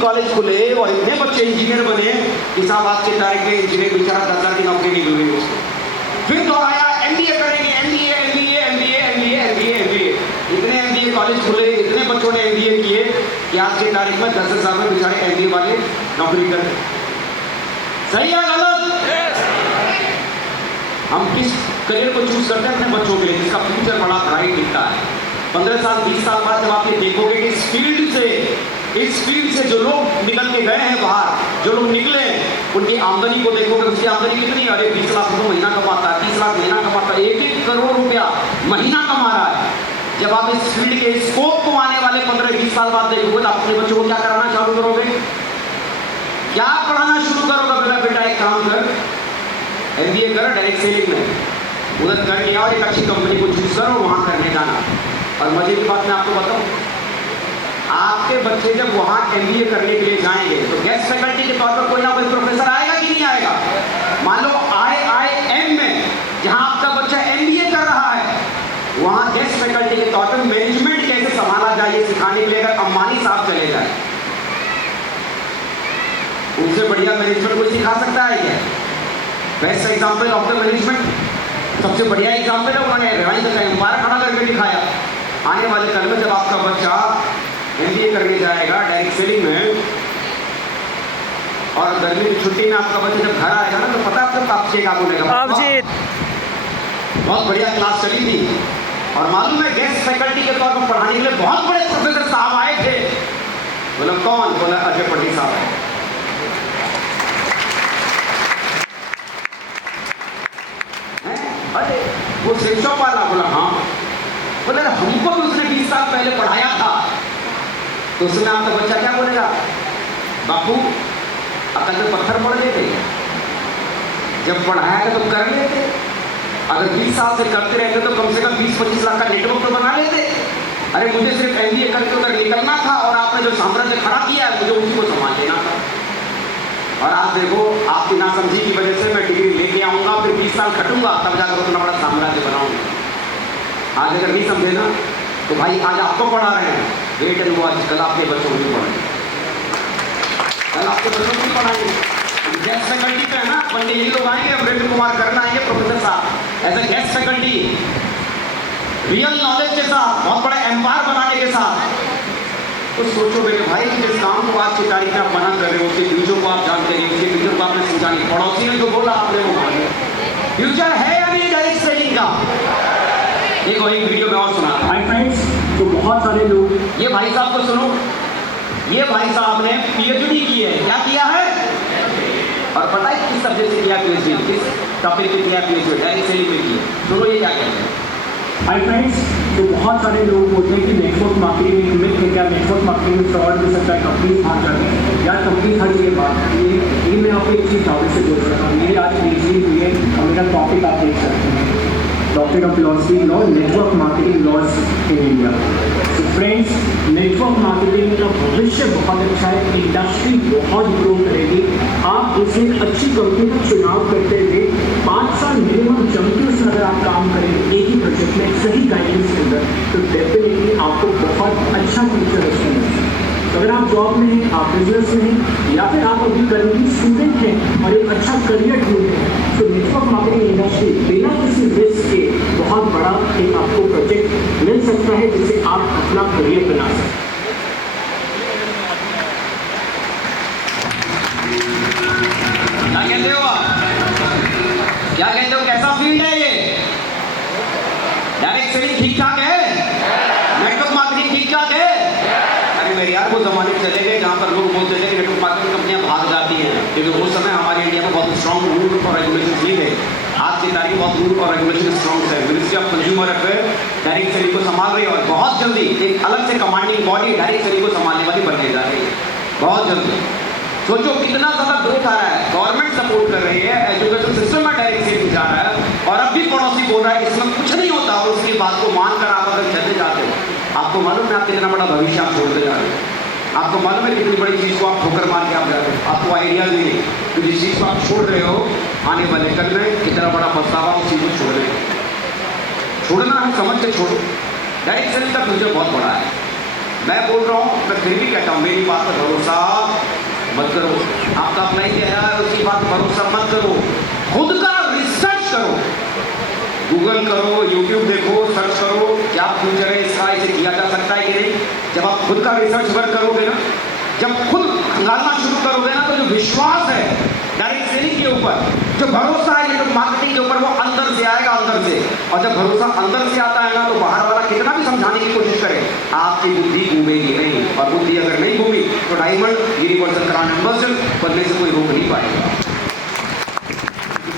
Engineering college खुले और इतने बच्चे इंजीनियर बने कि साहब आज के तारीख में इंजीनियर बेचारा 10,000 की नौकरी नहीं मिल रही उसको। फिर दोहराया एमबीए करेंगे, MBA MBA MBA MBA MBA MBA, इतने एमबीए कॉलेज खुले, इतने बच्चों ने एमबीए किए कि आज के तारीख में 10 साल में बेचारे एमबीए वाले नौकरी करते। सही है गलत? हम किस करियर को चूज करते हैं अपने बच्चों के लिए जिसका फ्यूचर बड़ा ब्राइट दिखता है। 15 साल 20 साल बाद जब आप ये देखोगे कि इस फील्ड से जो लोग निकल के गए हैं बाहर, जो लोग निकले हैं उनकी आमदनी को देखोगे, उसकी आमदनी कितनी, अरे 20 लाख रुपये महीना कमाता है, 30 लाख महीना कमाता है, 1-1 करोड़ रुपया महीना कमा रहा है। जब आप इस फील्ड के स्कोप को आने वाले 15-20 साल बाद देखोगे तो अपने बच्चों को क्या कराना चालू करोगे, क्या पढ़ाना शुरू करोगे? बोला बेटा एक काम कर, एमबीए कर डायरेक्ट सेलिंग में, उधर करके और एक अच्छी कंपनी को चूज करो, वहां करने जाना। और मजे की बात मैं आपको बताऊं, आपके बच्चे जब वहां एमबीए करने के लिए जाएंगे तो गेस्ट फैकल्टी के तौर पर कोई ना कोई प्रोफेसर आएगा कि नहीं आएगा? मान लो IIM में जहां आपका बच्चा एमबीए कर रहा है, वहां गेस्ट फैकल्टी के तौर पर मैनेजमेंट कैसे संभाला जाए ये सिखाने के लिए अगर अंबानी साहब चले जाए, उनसे बढ़िया मैनेजमेंट कोई सिखा सकता है क्या? Best example of the management, सबसे बढ़िया एग्जाम्पल है, उन्होंने रिलायंस का एम्पायर खड़ा करके दिखाया। आने वाले कल में जब आपका बच्चा एमबीए करने जाएगा डायरेक्ट सेलिंग में, और गर्मी की छुट्टी में आपका बच्चा जब घर आएगा ना तो पता आपको आपसे क्या बोलेगा, बहुत बढ़िया क्लास चली थी। और मालूम है गेस्ट फैकल्टी के तौर पर पढ़ाने के लिए बहुत बड़े प्रोफेसर साहब आए थे। बोला कौन? बोला अजय पटेल साहब है। अरे वो शिक्षक वाला? बोला हाँ। बोले हमको भी उसने 20 साल पहले पढ़ाया था। तो उसमें आपका बच्चा क्या बोलेगा, बापू अकल में पत्थर पड़ लेते, जब पढ़ाया था तो कर लेते, अगर 20 साल से करते रहते तो कम से कम 20-25 लाख का नेटवर्क तो बना लेते। अरे मुझे सिर्फ एमबीए करके उधर निकलना था और आपने जो साम्राज्य खड़ा किया है मुझे उसी को संभाल लेना था। और आप देखो आपकी नासमझी की वजह से मैं डिग्री लेके आऊंगा, फिर 20 साल खटूंगा, तब जाकर उतना बड़ा साम्राज्य बनाऊंगा। आज अगर नहीं समझे ना तो भाई आज आपको पढ़ा रहे हैं, वेट एंड वॉच, कल आपके बच्चों को भी पढ़ाएंगे, कल आपके बच्चों को भी पढ़ाएंगे। गेस्ट फैकल्टी पे है ना, पंडित यही लोग आएंगे, अमरेंद्र कुमार करना आएंगे, प्रोफेसर साहब as a guest faculty, real knowledge के साथ, बहुत बड़ा एम्पायर बनाने के साथ। तो सोचो मेरे भाई, जिस काम को आज की तारीख में आप मना कर रहे हो, उसके फ्यूचर को आप जानते हैं, उसके फ्यूचर को आपने सोचा नहीं, पड़ोसी ने जो बोला आपने वो मान लिया। फ्यूचर है या नहीं डायरेक्ट सेलिंग का? एक वीडियो में और सुना, माय फ्रेंड्स, तो बहुत सारे लोग, ये भाई साहब को सुनो, ये भाई साहब ने पीएचडी की है, क्या किया है? और पता है किस सब्जेक्ट से किया पीएचडी, किस टॉपिक पे किया पीएचडी? डायरेक्ट सेलिंग में की है। सुनो ये क्या कहते हैं। हाय फ्रेंड्स, तो बहुत सारे लोग बोलते हैं कि नेटवर्क मार्केटिंग में मिथ है, क्या नेटवर्क मार्केटिंग में फ्रॉड हो सकता है, कंपनी भाग जाती है यार, कंपनी हर जगह बात करती है। लेकिन मैं आपको एक चीज़ दावे से बोल सकता हूँ, ये आज रिलीज हुई है और मेरा टॉपिक आप देख सकते हैं, doctor of philosophy law, network marketing laws in India. तो फ्रेंड्स, नेटवर्क मार्केटिंग का भविष्य बहुत अच्छा है, इंडस्ट्री बहुत ग्रो करेगी। आप उसे अच्छी कंपनी का चुनाव करते हुए 5 साल मिनिमम जम के उसमें अगर आप काम करेंगे एक ही प्रोजेक्ट में, सही गाइडेंस के अंदर, तो डेफिनेटली आपको बहुत अच्छा फ्यूचर उसमें मिलेगा। अगर आप जॉब में हैं, आप बिजनेस में हैं, या फिर आप अभी करंटली स्टूडेंट हैं और एक अच्छा करियर ढूंढ रहे हैं, तो नेटवर्क मार्केटिंग इंडस्ट्री बिना किसी रिस्क के बहुत बड़ा एक आपको प्रोजेक्ट मिल सकता है जिससे आप अपना करियर बना सकते हैं। क्या कहते हो आप? क्या कहते हो, कैसा फील्ड है ये? डायरेक्ट सेलिंग ठीक ठाक है? नेटवर्क मार्केटिंग ठीक ठाक है? अरे मेरे यार, वो जमाने चले गए जहाँ पर लोग बोलते थे कि नेटवर्क मार्केटिंग कंपनियां भाग जाती हैं, क्योंकि उस समय हमारे इंडिया में बहुत स्ट्रॉन्ग रूल और रेगुलेशन नहीं थे। आज की तारीख बहुत रूल और रेगुलेशन स्ट्रॉन्ग है। Ministry of consumer affair direct selling को संभाल रही है और बहुत जल्दी एक अलग से कमांडिंग बॉडी डायरेक्ट सेलिंग को संभालने वाली बनने जा रही है, बहुत जल्दी। सोचो कितना ज्यादा ग्रोथ आ रहा है, गवर्नमेंट सपोर्ट कर रही है, एजुकेशन सिस्टम में डायरेक्ट सेलिंग जा रहा है, और अब भी पड़ोसी बोल रहा है इसमें कुछ नहीं होता, और उसकी बात को मानकर आप अगर चलते जाते हो, आपको मालूम है आप कितना बड़ा भविष्य आप छोड़ते जा रहे हो। आपको मालूम है कितनी बड़ी चीज को आप ठोकर मार के आप जाते हो, आपको आइडिया भी नहीं कि जिस चीज को आप छोड़ रहे हो आने वाले कल में कितना बड़ा पछतावा उस चीज को छोड़ रहे हो। छोड़ना है, समझ के छोड़ो। डायरेक्ट सेलिंग का फ्यूचर बहुत बड़ा है। मैं बोल रहा हूँ, मैं फिर भी कहता हूँ, मेरी बात पर भरोसा मत करो। आपका अप्लाई कह रहा है उसी बात पर भरोसा मत करो, खुद का रिसर्च करो, गूगल करो, यूट्यूब देखो, सर्च करो क्या फ्यूचर है इसका, इसे किया जा सकता है कि नहीं। जब आप खुद का रिसर्च वर्क करोगे ना, जब खुद खंगालना शुरू करोगे ना, तो जो विश्वास है डायरेक्ट सेलिंग के ऊपर, जो भरोसा है नेटवर्क मार्केटिंग के ऊपर, वो अंदर से आएगा, अंदर से। और जब भरोसा अंदर से आता है ना, तो बाहर वाला कितना भी समझाने की कोशिश करे, आपकी बुद्धि घूमेगी नहीं। और बुद्धि अगर नहीं घूमी तो डायमंड यूनिवर्सल कराने एम्बेसडर बनने से कोई रोक नहीं पाएगा।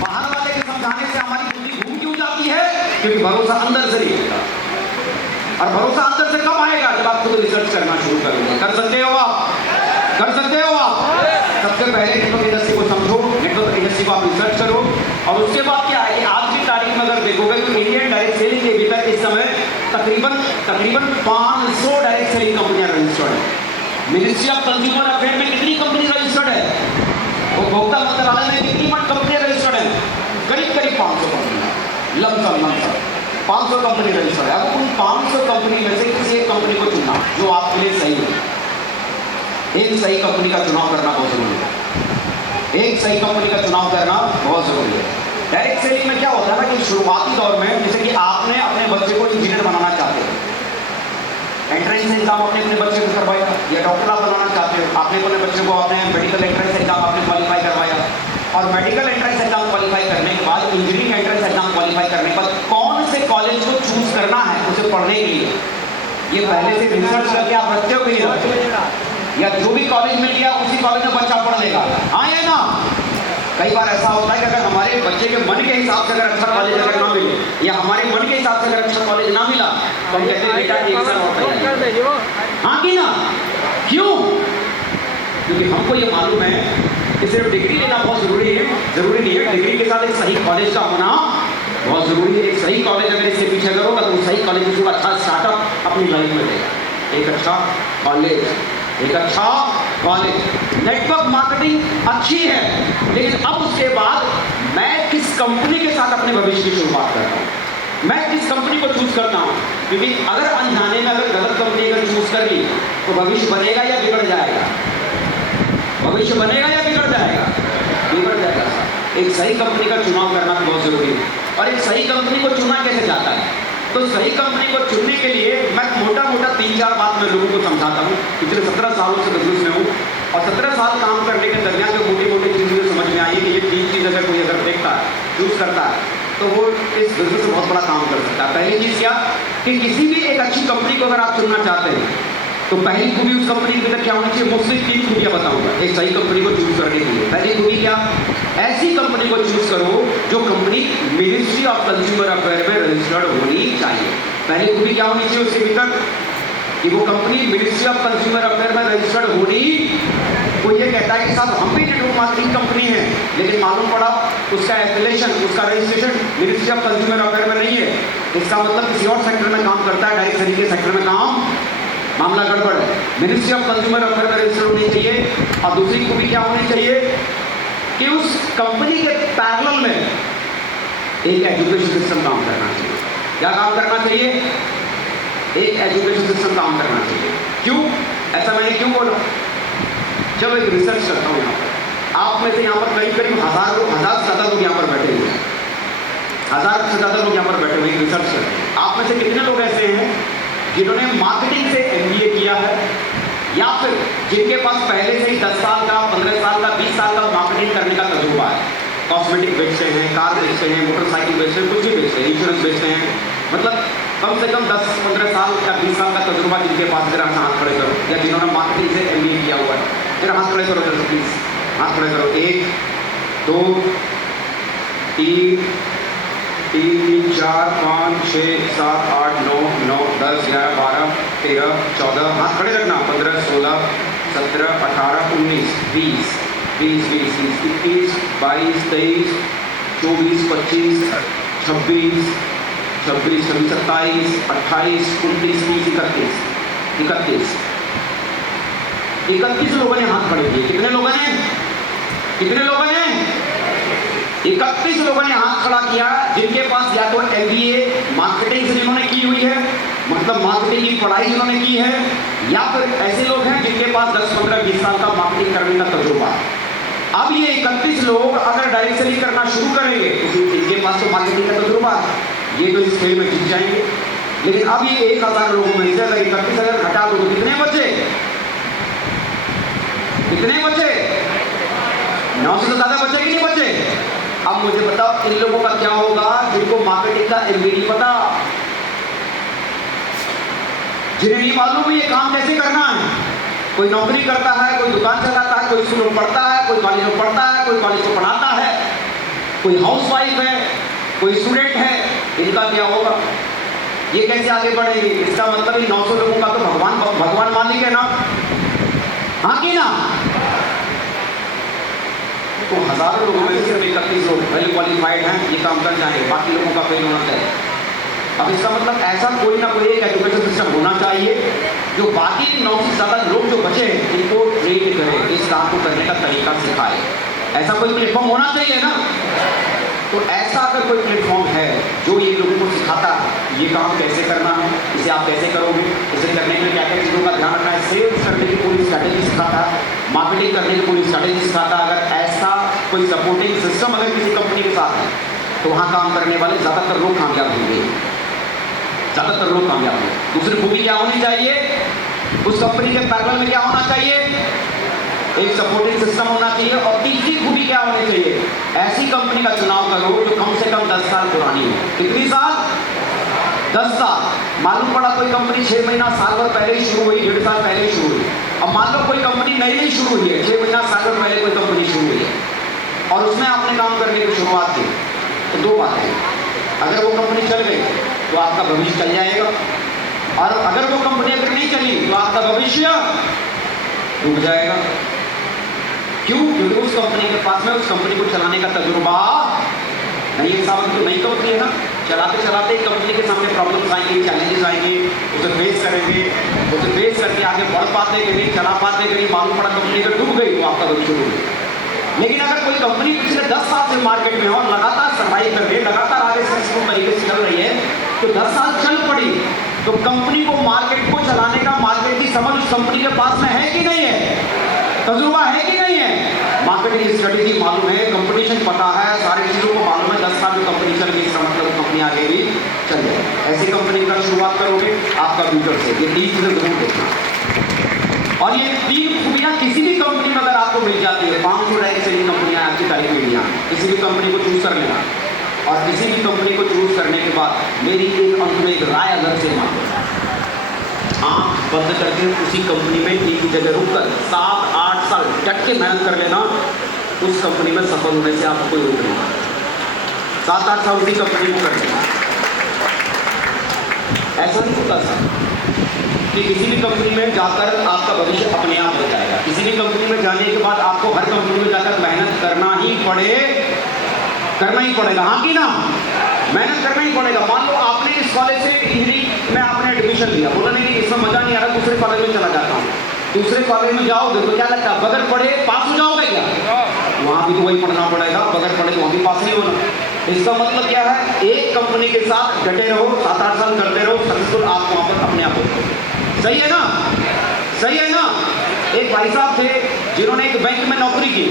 बाहर वाले के समझाने से हमारी बुद्धि घूम क्यों जाती है? क्योंकि भरोसा अंदर से नहीं होता। और भरोसा अंदर से कब आएगा? जब आप खुद रिसर्च करना शुरू करोगे। कर सकते हो आप, कर सकते हो आप। सबसे पहले नेटवर्क इंडस्ट्री को समझो, नेटवर्क इंडस्ट्री को आप रिसर्च करो, और उसके बाद क्या है कि आज की तारीख में अगर देखोगे तो इंडियन डायरेक्ट सेलिंग के भीतर इस समय तकरीबन 500 डायरेक्ट सेलिंग कंपनियां रजिस्टर्ड है। मिनिस्ट्री ऑफ कंज्यूमर अफेयर में कितनी कंपनी रजिस्टर्ड है? उपभोक्ता मंत्रालय में कितनी कंपनियां रजिस्टर्ड है? करीब 500 कंपनी, लमसम 500 कंपनी रजिस्टर्ड है। अब उन 500 कंपनी में से किसी एक कंपनी को चुनना जो आपके लिए सही है। एक सही कंपनी का चुनाव करना बहुत जरूरी है, एक सही कंपनी का चुनाव करना बहुत जरूरी है। डायरेक्ट सेलिंग में क्या होता है ना कि शुरुआती दौर में, जैसे कि आपने अपने बच्चे को इंजीनियर बनाना चाहते हो, एंट्रेंस एग्जाम अपने बच्चे को करवाया, या डॉक्टर आप बनाना चाहते हो, आपने अपने बच्चे को अपने मेडिकल एंट्रेंस एग्जाम आपने क्वालिफाई करवाया, और मेडिकल एंट्रेंस एग्जाम क्वालिफाई करने के बाद इंजीनियरिंग एंट्रेंस एग्जाम क्वालिफाई करने के बाद कौन से कॉलेज को चूज करना है उसे पढ़ने के लिए, ये पहले से रिसर्च करके आप रखते हो कि नहीं रखते? या जो भी कॉलेज मिल गया उसी कॉलेज में बच्चा पढ़ लेगा? हाँ या ना? कई बार ऐसा होता है कि अगर हमारे बच्चे के मन के हिसाब से अगर अच्छा कॉलेज अगर ना मिले, या हमारे मन के हिसाब से अगर अच्छा कॉलेज ना मिला, तो हम कहते हैं बेटा एक साल और पढ़ाइए। हाँ कि ना? क्यों? क्योंकि हमको ये मालूम है कि सिर्फ डिग्री लेना बहुत जरूरी है, जरूरी नहीं है। डिग्री के साथ एक सही कॉलेज का होना बहुत जरूरी है। एक सही कॉलेज अगर इससे पीछे करोगा तो सही कॉलेज से अच्छा स्टार्टअप अपनी लाइफ में देगा। एक अच्छा कॉलेज, एक अच्छा कॉलेज। नेटवर्क मार्केटिंग अच्छी है, लेकिन अब उसके बाद मैं किस कंपनी के साथ अपने भविष्य की शुरुआत करता हूँ, मैं किस कंपनी को चूज करता हूँ। क्योंकि अगर अनजाने में अगर गलत कंपनी अगर चूज कर ली तो भविष्य बनेगा या बिगड़ जाएगा? भविष्य बनेगा या बिगड़ जाएगा? बिगड़ जाएगा। एक सही कंपनी का चुनाव करना बहुत जरूरी है। और एक सही कंपनी को चुना कैसे जाता है? तो सही कंपनी को चुनने के लिए मैं मोटा 3-4 बात मैं लोगों को समझाता हूँ। पिछले 17 सालों से बिजनेस में हूँ, और 17 साल काम करने के दरमियान जो मोटी चीज़ें समझ में आई है कि ये 3 चीज़ अगर कोई अगर देखता है, चूज करता है, तो वो इस बिजनेस में बहुत बड़ा काम कर सकता है। पहली चीज़ क्या कि किसी भी एक अच्छी कंपनी को अगर आप चुनना चाहते हैं तो पहली खूबी उस कंपनी के अंदर क्या होनी चाहिए? मोस्टली 3 खूबियां बताऊंगा एक सही कंपनी को चूज करने के लिए। पहली खूबी क्या? ऐसी कंपनी को चूज करो जो company ministry of consumer affair में रजिस्टर्ड होनी चाहिए। पहली खूबी क्या होनी चाहिए उसके भीतर? कि वो company ministry of consumer affair में रजिस्टर्ड होनी। वो ये कहता है कि साहब हम भी नेटवर्क मार्केटिंग कंपनी है, लेकिन मालूम पड़ा उसका एफिलिएशन, उसका registration ministry of consumer affair में नहीं है। इसका मतलब किसी और सेक्टर में काम करता है, डायरेक्ट सेलिंग के सेक्टर में काम, मामला गड़बड़ है। मिनिस्ट्री ऑफ कंज्यूमर अफेयर में रजिस्टर होनी चाहिए। और दूसरी खूबी क्या होनी चाहिए कि उस कंपनी के पैरेलल में एक एजुकेशन सिस्टम काम करना चाहिए। क्या काम करना चाहिए? एक एजुकेशन सिस्टम काम करना चाहिए। क्यों ऐसा मैंने क्यों बोला? जब एक रिसर्च करता हूँ यहाँ पर, आप में से यहाँ पर करीब 1000 से ज़्यादा लोग यहाँ पर बैठे हुए हैं, 1000 से ज़्यादा लोग यहाँ पर बैठे हुए हैं रिसर्च करते हैं। आप में से कितने लोग ऐसे हैं जिन्होंने मार्केटिंग से MBA किया है, या फिर जिनके पास पहले से ही 10 साल का, 15 साल का, 20 साल का मार्केटिंग करने का तजुर्बा है? कॉस्मेटिक बेचते हैं, कार बेचते हैं, मोटरसाइकिल बेचते हैं, कुछ भी बेचते हैं, इंश्योरेंस बेचते हैं, मतलब कम से कम 10-15 साल या 20 साल का तजुर्बा जिनके पास, अगर आप हाथ खड़े करो, या जिन्होंने मार्केटिंग से MBA किया हुआ है, फिर हाथ खड़े करो जरा प्लीज, हाथ खड़े करो। 1 2 3 4 5 6 7 8 9 9 10 11 12 13 14, हाथ खड़े रखना, 15 16 17 18 19 20 21 22 23 24 25 26 27 27 28 29 30 31 31 लोगों ने हाथ खड़े किए। कितने लोगों ने? 31 लोगों ने हाथ खड़ा किया जिनके पास या तो MBA मार्केटिंग से जिन्होंने की हुई है, मतलब मार्केटिंग की पढ़ाई जिन्होंने की है, या फिर ऐसे लोग हैं जिनके पास 10 15 20 साल का मार्केटिंग करने का तजुर्बा लोग अगर डायरेक्ट सेलिंग करना शुरू करेंगे तो इनके पास तो मार्केटिंग का तजुर्बा है, ये तो इस खेल में जीत जाएंगे। लेकिन अब ये 1000 लोगों में से अगर 31,000 घटा दो तो कितने बचे? कितने बचे? 900 से ज्यादा बचे कि नहीं बचे? अब मुझे बताओ इन लोगों का क्या होगा जिनको मार्केटिंग का एमबीडी पता, जिन्हें नहीं मालूम ये काम कैसे करना है। कोई नौकरी करता है, कोई दुकान चलाता है, कोई स्कूल में पढ़ता है, कोई कॉलेज में पढ़ता है, कोई कॉलेज में पढ़ाता है, कोई हाउसवाइफ है, कोई स्टूडेंट है, इनका क्या होगा? ये कैसे आगे बढ़ेंगे? इसका मतलब इन 900 लोगों का तो भगवान मालिक है ना, हाँ कि ना? तो हजारों लोगों में सिर्फ 31 लोग वेल क्वालिफाइड हैं, ये काम कर जाएंगे, बाकी लोगों का फेल होना चाहिए। अब इसका मतलब ऐसा कोई ना कोई एक एजुकेशन सिस्टम होना चाहिए जो बाकी 900 से ज्यादा लोग जो बचे हैं इनको ट्रेन करे, इस काम को करने का तरीका सिखाए। ऐसा कोई प्लेटफॉर्म होना चाहिए ना। तो ऐसा अगर कोई प्लेटफॉर्म है जो ये लोगों को सिखाता है ये काम कैसे करना है, इसे आप कैसे करोगे, इसे करने के लिए क्या क्या चीज़ों का ध्यान रखना है, सेल्स करने की पूरी स्ट्रैटेजी सिखाता है, मार्केटिंग करने की पूरी स्ट्रैटेजी सिखाता है, अगर ऐसा कोई सपोर्टिंग सिस्टम अगर किसी कंपनी के साथ है तो वहाँ काम करने वाले ज़्यादातर लोग कामयाब होंगे, ज़्यादातर लोग कामयाब होंगे। दूसरी खूबी क्या होनी चाहिए? उस कंपनी के पैरेलल में क्या होना चाहिए? एक सपोर्टिंग सिस्टम होना चाहिए। और तीसरी खूबी क्या होनी चाहिए? ऐसी कंपनी का चुनाव करो जो कम से कम 10 साल पुरानी हो। कितनी साल? 10 साल। मालूम पड़ा कोई कंपनी 6 महीना साल भर पहले ही शुरू हुई, 1.5 साल पहले ही शुरू हुई। अब मान लो कोई कंपनी नई नई शुरू हुई है, 6 महीना साल भर पहले कोई कंपनी शुरू हुई है और उसने अपने काम करने की शुरुआत की, तो दो बातें, अगर वो कंपनी चल गई तो आपका भविष्य चल जाएगा, और अगर वो कंपनी अगर नहीं चली तो आपका भविष्य डूब जाएगा। क्यों? क्योंकि उस कंपनी के पास में उस कंपनी को चलाने का तजुर्बा नहीं है। साहब तो नई कंपनी है ना, चलाते चलाते कंपनी के सामने प्रॉब्लम्स आएंगे, चैलेंजेस आएंगे, उसे फेस करेंगे, उसे फेस करके आगे बढ़ पाते कि नहीं, चला पाते कि नहीं, मालूम पड़ा कंपनी अगर डूब गई तो आपका भविष्य डूब गया। लेकिन अगर कोई कंपनी पिछले 10 साल से मार्केट में हो और लगातार सर्वाइव कर रही है, लगातार आगे सक्सेसफुल तरीके से चल रही है, तो 10 साल चल पड़ी तो कंपनी को मार्केट को चलाने का मार्केट की समझ उस कंपनी के पास में है कि नहीं है? तजुर्बा है कि नहीं है? मार्केटिंग स्ट्रेटेजी मालूम है, कंपटीशन पता है, सारी चीज़ों को मालूम है। 10 साल में कंपनी चल गई, इसका मतलब कंपनी आगे भी चल जाए। ऐसी कंपनी का शुरुआत करोगे आपका फ्यूचर से, ये 3 चीज़ें जरूर देखना। और ये 3 खूबियाँ किसी भी कंपनी में अगर आपको मिल जाती है, 500 डायरेक्ट सेलिंग कंपनियाँ आपकी तारीफ में इंडिया, किसी भी कंपनी को चूज कर लेना। और किसी भी कंपनी को चूज करने के बाद मेरी एक अंत में एक राय अलग से मांगो, आँख बंद करके उसी कंपनी में एक ही जगह रुककर 7-8 साल डट के मेहनत कर लेना, उस कंपनी में सफल होने से आपको कोई रोक नहीं। 7-8 साल उसी कंपनी को कर लेना। ऐसा नहीं होता सर कि किसी भी कंपनी में जाकर आपका भविष्य अपने आप हो जाएगा। किसी भी कंपनी में जाने के बाद आपको हर कंपनी में जाकर मेहनत करना ही पड़ेगा, हाँ कि ना? मेहनत करना ही पड़ेगा। मान लो आपने इस कॉलेज से इंजीनियरिंग में आपने एडमिशन लिया, बोला नहीं इसमें मजा नहीं आ रहा, दूसरे कॉलेज में चला जाता हूँ। दूसरे कॉलेज में जाओगे तो क्या लगता है, बगैर पढ़े पास हो जाओगे क्या? वहाँ भी तो वही पढ़ना पड़ेगा, बगैर पढ़े तो वहाँ भी पास नहीं होना। इसका मतलब क्या है? एक कंपनी के साथ डटे रहो, 7-8 साल करते रहो, सक्सेसफुल आप वहाँ पर अपने आप हो। सही है ना? सही है ना? एक भाई साहब थे जिन्होंने एक बैंक में नौकरी की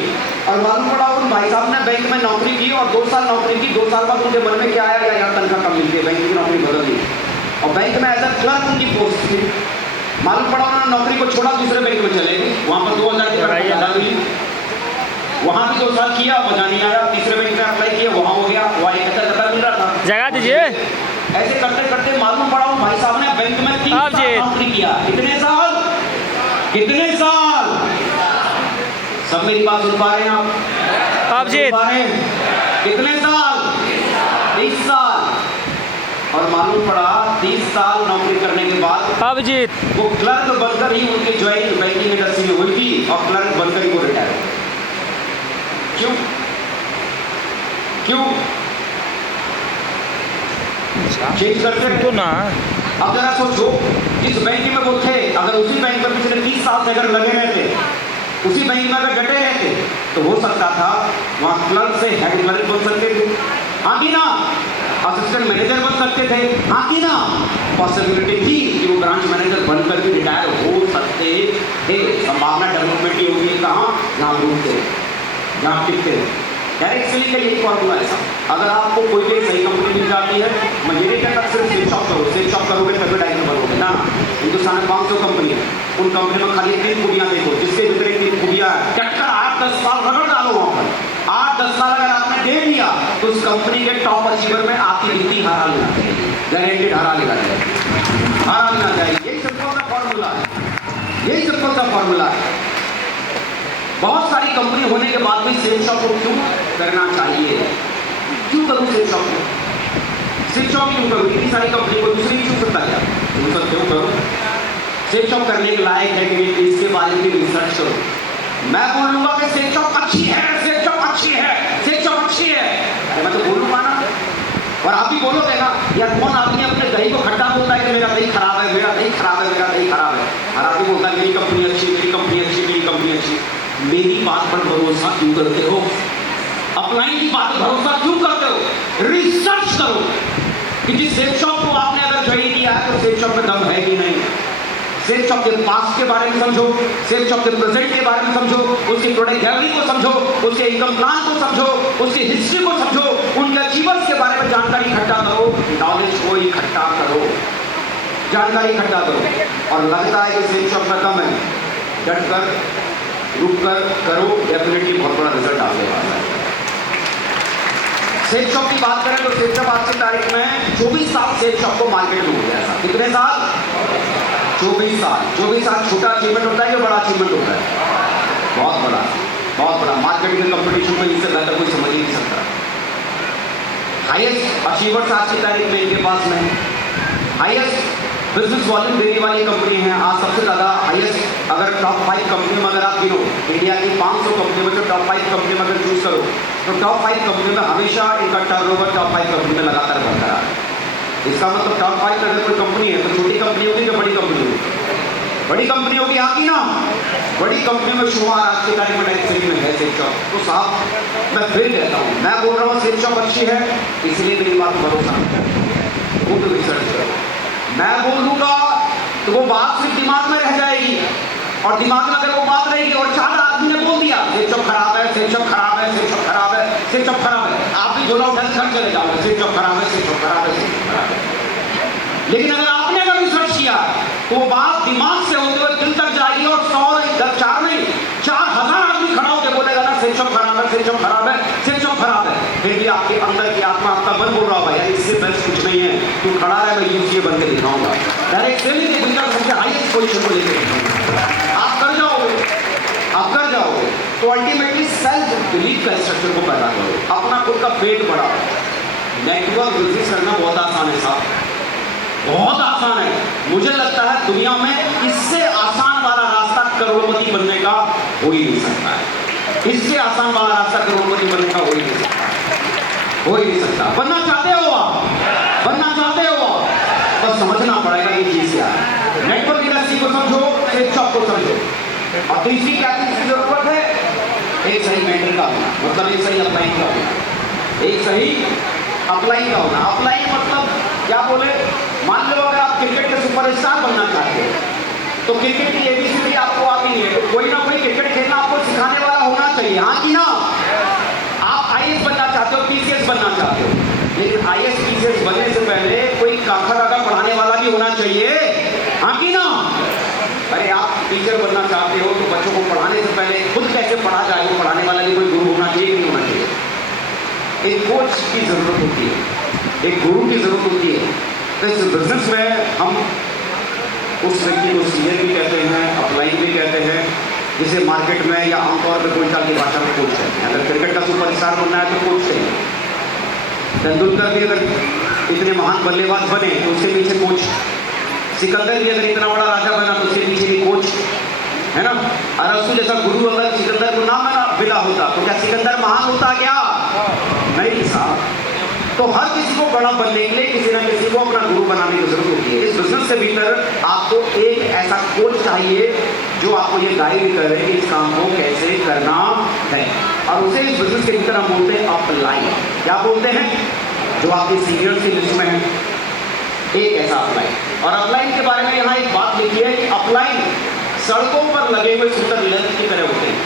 और मालूम पड़ा उन भाई साहब ने बैंक में नौकरी की और 2 साल नौकरी की। 2 साल बाद उनके मन में क्या आया, यार तनख्वाह कम मिलती है, बैंक की नौकरी बदल दी और बैंक में एज अ क्लर्क उनकी पोस्ट थी। मालूम पड़ा उन्होंने नौकरी को छोड़ा, दूसरे बैंक में चले गए, वहाँ पर 2000 की तनख्वाह मिली, वहाँ भी 2 साल किया, मजा नहीं आया, तीसरे बैंक में अप्लाई किया, वहाँ हो गया, वहाँ 71 मिल रहा था। जगह दीजिए। ऐसे करते करते मालूम पड़ा भाई साहब ने बैंक में 3 साल नौकरी किया। कितने साल? कितने साल? सब मेरी बात सुन पा रहे हैं आप जी? कितने साल? 30 साल। और मालूम पड़ा 30 साल नौकरी करने के बाद अभिजीत वो क्लर्क बनकर ही उनकी ज्वाइन बैंकिंग इंडस्ट्री में हुई थी और क्लर्क बनकर ही वो रिटायर हो। क्यों? क्यों? चेंज करते तो ना। अब जरा सोचो, जिस बैंक में वो थे अगर उसी बैंक में पिछले 30 साल से अगर लगे रहते, उसी बैंक में अगर डटे रहते तो हो सकता था वहाँ क्लर्क से हेड क्लर्क बन सकते थे, हाँ कि ना? असिस्टेंट मैनेजर बन सकते थे, हाँ कि ना? पॉसिबिलिटी थी कि वो ब्रांच मैनेजर बनकर भी रिटायर हो सकते थे। संभावना डेवलपमेंट की होगी कहाँ? जहाँ रुकते, जहाँ टिकते। डायरेक्ट सेलिंग का यही फॉर्मूला है साहब। अगर आपको कोई भी सही कंपनी मिल जाती है, मैं ये नहीं कहता सिर्फ सेल शॉप करो, सेल शॉप करोगे तभी डायरेक्ट बनोगे ना। हिंदुस्तान में 500 कंपनी है, उन कंपनी में खाली 3 खूबियाँ देखो, जिसके भीतर 3 खूबियाँ है, टक्कर 8-10 साल रगड़ डालो वहाँ पर। 8-10 साल अगर आपने दे दिया तो उस कंपनी के टॉप अचीवर में आपकी गिनती हरा लेना चाहिए, गारंटेड हरा लेना चाहिए। यही सिंपल सा फॉर्मूला है, यही सिंपल सा फॉर्मूला है। बहुत सारी कंपनी होने के बाद भी सेल शॉप को क्यों करना चाहिए? क्यों करूं सेल शॉप को? सेल शॉप क्यों करूं? इतनी सारी कंपनी को दूसरी क्यों सकता क्या? तुम सब क्यों करो? सेल शॉप करने के लायक है कि इसके बारे में रिसर्च करो। मैं बोलूंगा कि सेल शॉप अच्छी है, सेल शॉप अच्छी है, सेल शॉप अच्छी है, अरे मैं तो बोलूंगा ना। और आप भी बोलोगे ना, यार कौन आदमी अपने दही को खट्टा बोलता है कि मेरा दही खराब है, मेरा दही खराब है, मेरा दही खराब है। हर आदमी बोलता है मेरी कंपनी अच्छी, मेरी कंपनी अच्छी, मेरी कंपनी अच्छी। मेरी बात पर भरोसा क्यों करते हो? अपलाइन की बात पर भरोसा क्यों करते हो? रिसर्च करो कि जिस सेल शॉप को आपने अगर ज्वाइन किया है तो सेल शॉप में दम है कि नहीं। सेल शॉप के पास्ट के बारे में समझो, सेल शॉप के प्रेजेंट के बारे में समझो, उसकी प्रोडक्ट गैलरी को समझो, उसके इनकम प्लान को समझो, उसकी हिस्ट्री को समझो, उनके अचीवर्स के बारे में जानकारी इकट्ठा करो, नॉलेज को इकट्ठा करो, जानकारी इकट्ठा करो। और लगता है कि सेल शॉप में दम है, डट कर रुक कर करो, डेफिनेटली बहुत बड़ा रिजल्ट आपके पास है। सेल शॉप की बात करें तो सेल शॉप आज की तारीख में 24 साल सेल शॉप को मार्केट में हो गया था। कितने साल? 24 साल। 24 साल छोटा अचीवमेंट होता है या बड़ा अचीवमेंट होता है? बहुत बड़ा, बहुत बड़ा। मार्केट में कंपटीशन में इससे बेहतर कोई समझ ही नहीं सकता। हाईएस्ट अचीवर्स आज की तारीख में इनके पास में हाईएस्ट बिजनेस वॉल्यूम देने वाली कंपनी है आज सबसे ज़्यादा हाईएस्ट। अगर टॉप 5 कंपनी में अगर आप गिनो, इंडिया की 500 कंपनी में से टॉप 5 कंपनी में अगर चूज करो तो टॉप 5 कंपनी में हमेशा इनका टर्नओवर टॉप 5 कंपनी में लगातार बढ़ता रहा है। इसका मतलब टॉप 5 अगर कोई कंपनी है तो छोटी कंपनी होगी कि बड़ी कंपनी होगी? बड़ी कंपनी होगी, हाँ की ना? बड़ी कंपनी में शुमार आज के तारीख में डायरेक्ट में है सेल शॉप। तो साहब मैं फिर कहता हूँ, मैं बोल रहा हूँ सेल शॉप अच्छी है, इसलिए मेरी बात भरोसा वो तो रिसर्च करो। मैं बोल दूंगा तो वो बात सिर्फ दिमाग में रह जाएगी, और दिमाग में अगर वो बात रहेगी और 4 आदमी ने बोल दिया सेल शॉप खराब है, सेल शॉप खराब है, सेल शॉप खराब है, सेल शॉप खराब है, आप भी झोला उठा घर चले जाओगे, सेल शॉप खराब है, सेल शॉप खराब है, सेल शॉप खराब है। लेकिन अगर आपने अगर रिसर्च किया तो वो बात दिमाग से होते हुए दिल तक जाएगी, और 4 नहीं 4000 आदमी खड़ा होकर बोलेगा ना सेल शॉप खराब है, सेल शॉप खराब है, सेल शॉप खराब है। फिर भी आपके अंदर की आत्मा आपका मन बोल रहा होगा यार इससे बेस्ट कुछ नहीं है, तू खड़ा है, मैं यूसीए बन के दिखाऊंगा, डायरेक्ट सेलिंग के भीतर सबसे हाईएस्ट पोजीशन को लेकर आप कर जाओगे, आप कर जाओगे। तो अल्टीमेटली सेल्फ बिलीफ का स्ट्रक्चर को पैदा करो, अपना खुद का फेट बढ़ाओ। नेटवर्क बिजनेस करना बहुत आसान है साहब, बहुत आसान है। मुझे लगता है दुनिया में इससे आसान वाला रास्ता करोड़पति बनने का हो ही नहीं सकता है। इससे आसान वाला रास्ता करोड़पति बनने का हो ही नहीं सकता, हो ही नहीं सकता। बनना चाहते हो आप, बनना चाहते हो आप, बस समझना पड़ेगा ये चीज क्या है। नेटवर्क इंडस्ट्री को समझो, सेल शॉप को समझो, और तीसरी क्या चीज की जरूरत है? एक सही मेंटर का होना, मतलब एक सही अपलाइन का होना, एक सही अपलाइन का होना। अपलाइन मतलब क्या बोले, मान लो अगर आप क्रिकेट के सुपरस्टार बनना चाहते हो तो क्रिकेट की एबीसीडी आपको आती नहीं है, तो कोई ना कोई क्रिकेट खेलना आपको सिखाने वाला होना चाहिए, हाँ कि ना? आप आईएएस बनना चाहते हो, पीसीएस बनना चाहते हो, लेकिन आईएएस पीसीएस बनने से पहले कोई काखा पढ़ाने वाला भी होना चाहिए, हाँ कि ना? अरे आप टीचर बनना चाहते हो तो बच्चों को पढ़ाने से पहले खुद कैसे पढ़ा जाए वो पढ़ाने वाला भी कोई गुरु होना चाहिए कि नहीं होना चाहिए? एक कोच की जरूरत होती है, एक गुरु की जरूरत होती है। तो इस बिजनेस में हम उस व्यक्ति को सीनियर भी कहते हैं, अपलाइन भी कहते हैं, जिसे मार्केट में या आमतौर पर बोलचाल की भाषा में कोच कहते हैं। अगर क्रिकेट का सुपरस्टार बनना है तो कोच चाहिए। तेंदुलकर भी अगर इतने महान बल्लेबाज बने तो उसके पीछे कोच, सिकंदर भी अगर इतना बड़ा राजा बना तो उसके पीछे भी कोच है ना। अरस्तु जैसा गुरु अगर सिकंदर को नाम मिला होता तो क्या सिकंदर महान होता क्या? नहीं साहब। तो हर किसी को बड़ा बनने के लिए किसी ना किसी को अपना गुरु बनाने की जरूरत होती है। इस बिजनेस के भीतर आपको एक ऐसा कोच चाहिए जो आपको ये गाइड करे कि इस काम को कैसे करना है, और उसे इस बिजनेस के भीतर हम बोलते हैं अपलाइन। क्या बोलते हैं? जो आपके सीनियर्स की लिस्ट में है, एक ऐसा अपलाइन। और अपलाइन के बारे में यहाँ एक बात लिखी है कि अपलाइन सड़कों पर लगे हुए सूत्र लेंथ की तरह होते हैं।